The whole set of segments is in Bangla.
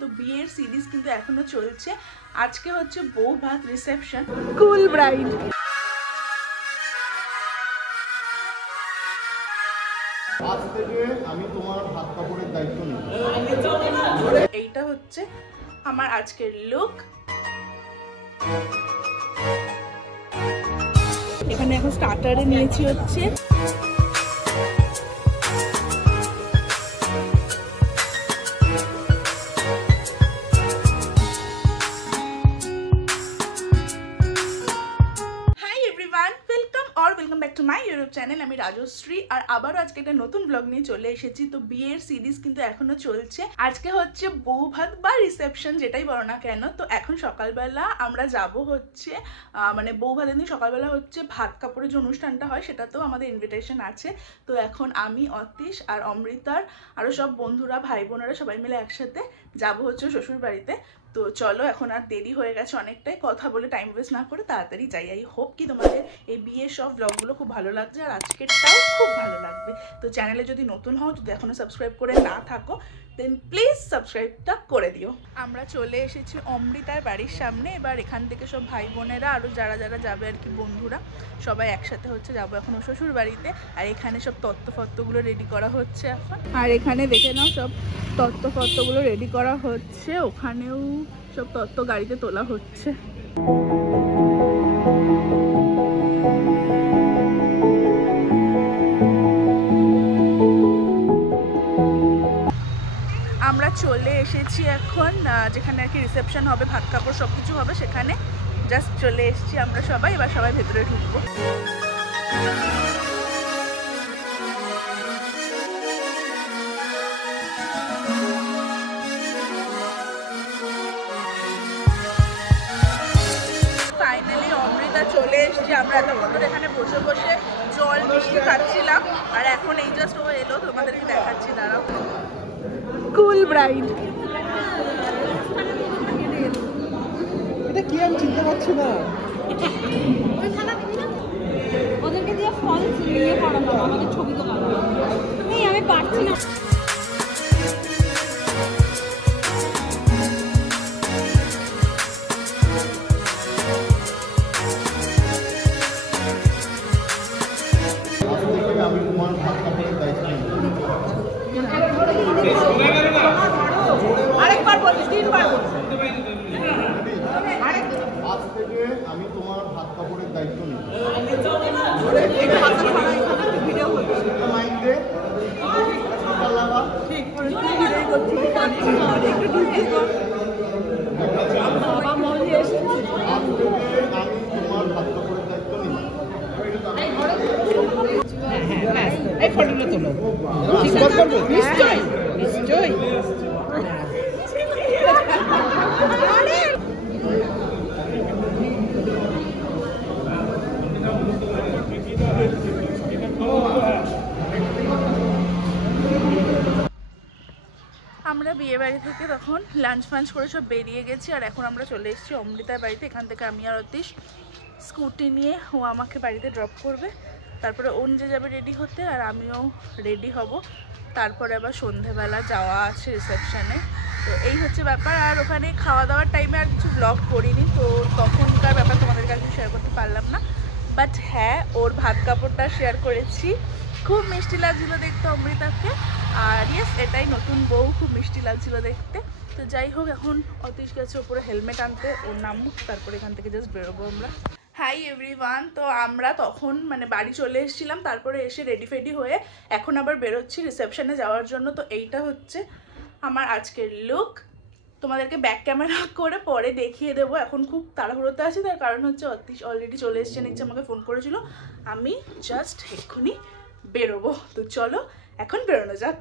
তো বিয়ের সিরিজ কিন্তু এখনো চলছে। আজকে হচ্ছে বউ ভাত রিসেপশন, কুল ব্রাইড। আজ থেকে আমি তোমার হাত কাপড়ের দায়িত্ব নিই। এইটা হচ্ছে আমার আজকের লুক। এখানে এখন স্টার্টারে নিয়েছি হচ্ছে welcome back to my YouTube channel. আমি রাজশ্রী, আর আবারও আজকে একটা নতুন ব্লগ নিয়ে চলে এসেছি। তো বিয়ের সিরিজ কিন্তু এখনো চলছে। আজকে হচ্ছে বউ ভাত বা রিসেপশন, যেটাই বলো না কেন। তো এখন সকালবেলা আমরা যাব হচ্ছে মানে বউ ভাতের দিন সকালবেলা হচ্ছে ভাত কাপড়ের যে অনুষ্ঠানটা হয় সেটাতেও আমাদের ইনভিটেশন আছে। তো এখন আমি, অতীশ আর অমৃতার আরও সব বন্ধুরা, ভাই বোনেরা সবাই মিলে একসাথে যাব হচ্ছে শ্বশুর বাড়িতে। তো চলো, এখন আর দেরি হয়ে গেছে অনেকটাই, কথা বলে টাইম ওয়েস্ট না করে তাড়াতাড়ি যাই। আই হোপ কি তোমাদের এই বিয়ের সব ব্লগগুলো খুব ভালো লাগছে, আর আজকেরটাও খুব ভালো লাগবে। তো চ্যানেলে যদি নতুন হও, যদি এখনো সাবস্ক্রাইব করে না থাকো, দেন প্লিজ সাবস্ক্রাইবটা করে দিও। আমরা চলে এসেছি অমৃতার বাড়ির সামনে। এবার এখান থেকে সব ভাই বোনেরা আরও যারা যারা যাবে আর কি, বন্ধুরা সবাই একসাথে হচ্ছে যাবো এখন শ্বশুর বাড়িতে। আর এখানে সব তত্ত্বফত্ত্বগুলো রেডি করা হচ্ছে এখন। আর এখানে দেখে নাও সব তত্ত্বফত্ত্বগুলো রেডি করা হচ্ছে, ওখানেও সব তত্ত্ব গাড়িতে তোলা হচ্ছে। আমরা চলে এসেছি এখন যেখানে আর কি রিসেপশন হবে, ভাত কাপড় সব কিছু হবে, সেখানে জাস্ট চলে এসেছি আমরা সবাই। এবার সবাই ভেতরে ঢুকবো। ফাইনালি অমৃতা চলে এসেছি। আমরা এতক্ষণ ধরে এখানে বসে বসে জল মিষ্টি খাচ্ছিলাম, আর এখন এই জাস্ট ও এলো, তোমাদেরকে দেখাচ্ছি, দাঁড়াও। কুল ব্রাইড। এটা কি আমি চিনতে পারছি না। ওদেরকে দিয়ে ফল নিয়ে পড়ানো, আমাদের ছবি তোলা। এই আমি পারছি না। আমি তোমার হাত কাপড়ের দায়িত্ব নিই। আরেকবার বলিস, তিনবার বলিস। আজ থেকে আমি তোমার হাত কাপড়ের দায়িত্ব নিই। মাইন্ডে ঠিক করে বাবা মনে এসেছে। আজ থেকে আমি তোমার হাত কাপড়ের দায়িত্ব নিই। এই ফটোটা তোলো। নিশ্চয়ই নিশ্চয়ই। আমরা বিয়ে বাড়ি থেকে তখন লাঞ্চ ফাঞ্চ করে সব বেরিয়ে গেছি, আর এখন আমরা চলে এসেছি অমৃতার বাড়িতে। এখান থেকে আমি আর অতীশ স্কুটি নিয়ে, ও আমাকে বাড়িতে ড্রপ করবে, তারপরে ও নিজে যাবে রেডি হতে, আর আমিও রেডি হব। তারপরে আবার সন্ধেবেলা যাওয়া আছে রিসেপশানে। তো এই হচ্ছে ব্যাপার। আর ওখানে খাওয়া দাওয়ার টাইমে আর কিছু ব্লগ করিনি, তো তখনকার ব্যাপার তোমাদের কাছে শেয়ার করতে পারলাম না। বাট হ্যাঁ, ওর ভাত কাপড়টা শেয়ার করেছি। খুব মিষ্টি লাগছিলো দেখতে অমৃতাকে, আর ইয়েস, এটাই নতুন বউ, খুব মিষ্টি লাগছিলো দেখতে। তো যাই হোক, এখন অতীশ গেছে ওপরে হেলমেট আনতে, ওর নামুক, তারপরে এখান থেকে জাস্ট বেরোবো আমরা। Hi everyone. তো আমরা তখন মানে বাড়ি চলে এসেছিলাম, তারপরে এসে রেডি ফেডি হয়ে এখন আবার বেরোচ্ছি রিসেপশনে যাওয়ার জন্য। তো এইটা হচ্ছে আমার আজকের লুক। তোমাদেরকে ব্যাক ক্যামেরা করে পরে দেখিয়ে দেবো। এখন খুব তাড়াহুড়োতে আছি, তার কারণ হচ্ছে অতীশ অলরেডি চলে এসছে নিচে, আমাকে ফোন করেছিল, আমি জাস্ট এক্ষুনি বেরোবো। তো চলো এখন বেরোনো যাক।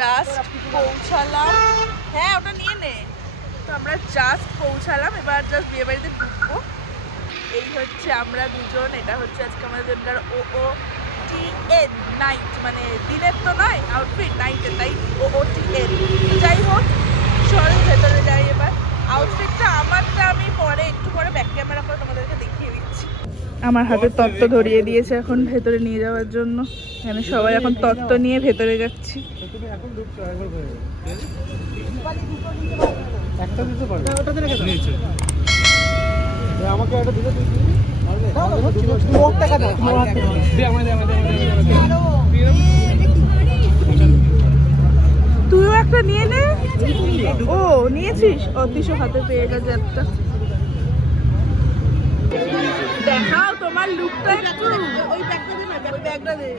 জাস্ট পৌঁছালাম। হ্যাঁ, ওটা নিয়ে নে। তো আমরা জাস্ট পৌঁছালাম, এবার জাস্ট বিয়ে বাড়িতে ঢুকবো। এই হচ্ছে আমরা দুজন, এটা হচ্ছে আজকে আমাদের ও OOTN নাইট, মানে দিনের তো নয় আউটফিট, নাইটের, তাই OOTN। যাই হোক, চল ভেতরে যাই এবার। আউটফিটটা আমারটা আমি পরে একটু পরে ব্যাক ক্যামেরা করে তোমাদেরকে দেখিয়ে দিচ্ছি। আমার হাতে তত্ত্ব ধরিয়ে দিয়েছে এখন ভেতরে নিয়ে যাওয়ার জন্য। এখানে সবাই এখন তত্ত্ব নিয়ে ভেতরে যাচ্ছি। আমাকে একটা দিলে তুইও একটা নিয়ে নে। ও নিয়েছিস? অতিশও হাতে পেয়ে গেছে একটা। দেখাও তোমার লুকটা একটু। ওই ব্যাগটা দে না, ওই ব্যাগটা দে।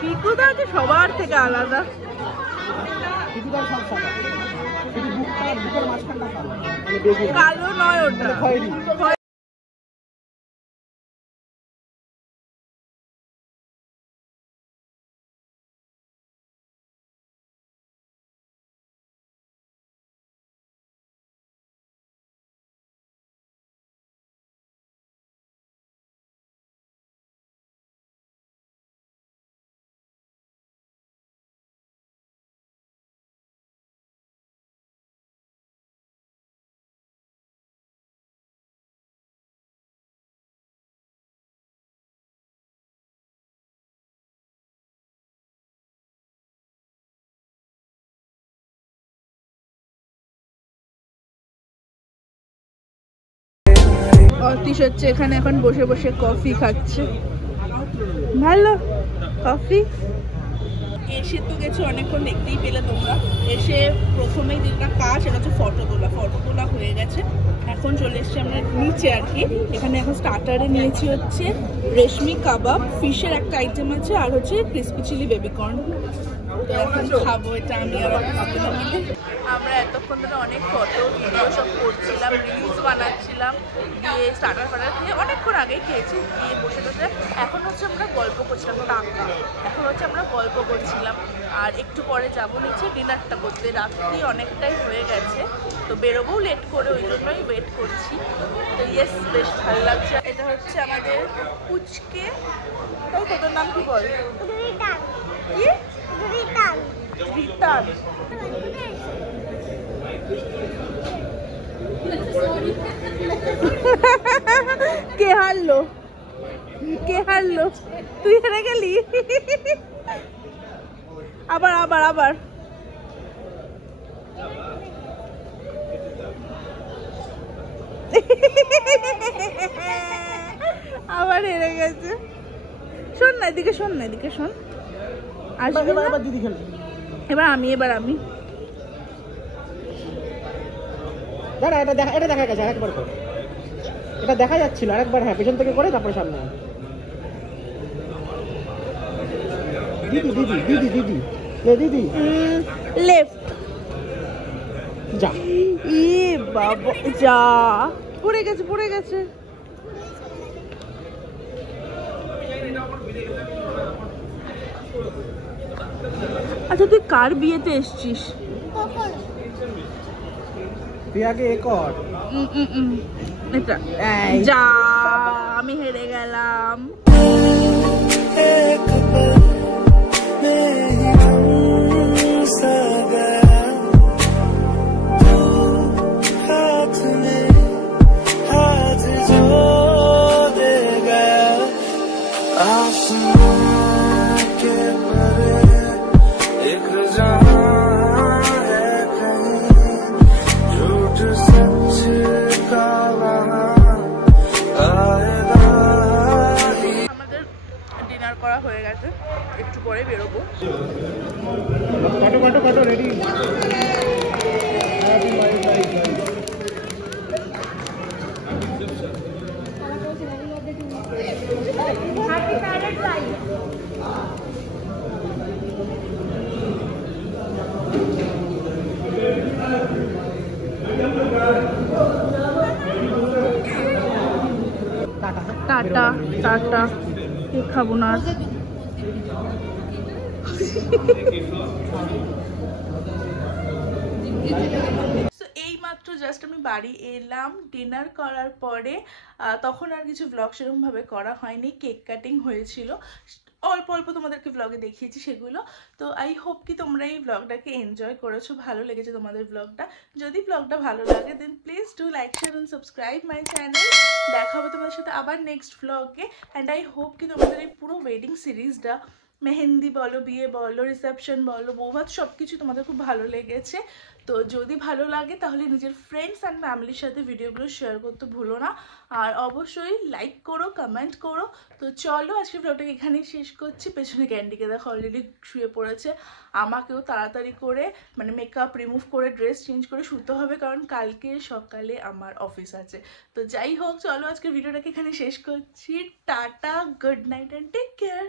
পিকুদা আছে সবার থেকে আলাদা। কালো নয় ওটা। অতীশ হচ্ছে এখানে এখন বসে বসে কফি খাচ্ছে। ভালো কফি। এসে তো গেছে অনেকক্ষণ, দেখতেই পেলে তোমরা। এসে প্রথমেই যেটা কাজ সেটা হচ্ছে ফটো তোলা হয়ে গেছে। এখন চলে এসছি আমরা নিচে আর কি। এখানে এখন স্টার্টারে নিয়েছি হচ্ছে রেশমি কাবাব, ফিশের একটা আইটেম আছে, আর হচ্ছে ক্রিসপি চিলি বেবিকর্ন। তো এখন খাবো এটা আমি আর আমরা এতক্ষণ ধরে অনেক ফটো ভিডিও সব করছিলাম, রিলস বানাচ্ছিলাম, দিয়ে স্টার্টার খেয়ে অনেকক্ষণ আগেই খেয়েছি, দিয়ে বসে বসে এখন হচ্ছে আমরা গল্প করছিলাম। এখন হচ্ছে আমরা গল্প করছিলাম, আর একটু পরে যাবো নিচে ডিনারটা করতে। রাত্রি অনেকটাই হয়ে গেছে, তো বেরোবো লেট করে, ওই জন্যই ওয়েট করছি। তো ইয়েস, বেশ ভালো লাগছে। এটা হচ্ছে আমাদের পুচকে। তাই তোর নাম কি বল? কি? রিতান। কে হারলো? তুই হেরে গেলি। আবার আবার হেরে গেছে। শোন না, এদিকে শোন। আসবি না? এবার আমি দাঁড়া, এটা দেখা গেছে। আরেকবার কর। এটা দেখা যাচ্ছিল, আরেকবার। হ্যাঁ, পেছন থেকে করে তারপরে সামনে। দিদি লেফট যা। ই বাবা, যা পড়ে গেছে। আচ্ছা, তুই কার বিয়েতে এসছিস? তুই আগে এ কর। এটা যা, আমি হেরে গেলাম। করা হয়ে গেছে, একটু পরে বেরোবো। কাটো রেডি। টাটা খাবো না। এই মাত্র জাস্ট জাস্ট আমি বাড়ি এলাম ডিনার করার পরে, তখন আর কিছু ব্লগ সেরকমভাবে করা হয়নি। কেক কাটিং হয়েছিল, অল্প অল্প তোমাদেরকে ব্লগে দেখিয়েছি সেগুলো। তো আই হোপ কি তোমরা এই ব্লগটাকে এনজয় করেছো, ভালো লেগেছে তোমাদের ব্লগটা। যদি ব্লগটা ভালো লাগে then please do like share and subscribe my channel. দেখা হবে তোমাদের সাথে আবার নেক্সট ব্লগে। অ্যান্ড আই হোপ কি তোমাদের এই পুরো ওয়েডিং সিরিজটা, মেহেন্দি বলো, বিয়ে বলো, রিসেপশন বলো, বৌভাত, সব কিছু তোমাদের খুব ভালো লেগেছে। তো যদি ভালো লাগে তাহলে নিজের ফ্রেন্ডস অ্যান্ড ফ্যামিলির সাথে ভিডিওগুলো শেয়ার করতে ভুলো না। আর অবশ্যই লাইক করো, কমেন্ট করো। তো চলো আজকে ব্লগটাকে এখানেই শেষ করছি। পেছনে ক্যান্ডিকে দেখো অলরেডি শুয়ে পড়েছে। আমাকেও তাড়াতাড়ি করে মানে মেকআপ রিমুভ করে ড্রেস চেঞ্জ করে শুতে হবে, কারণ কালকে সকালে আমার অফিস আছে। তো যাই হোক, চলো আজকে ভিডিওটাকে এখানে শেষ করছি। Tata, good night and take care.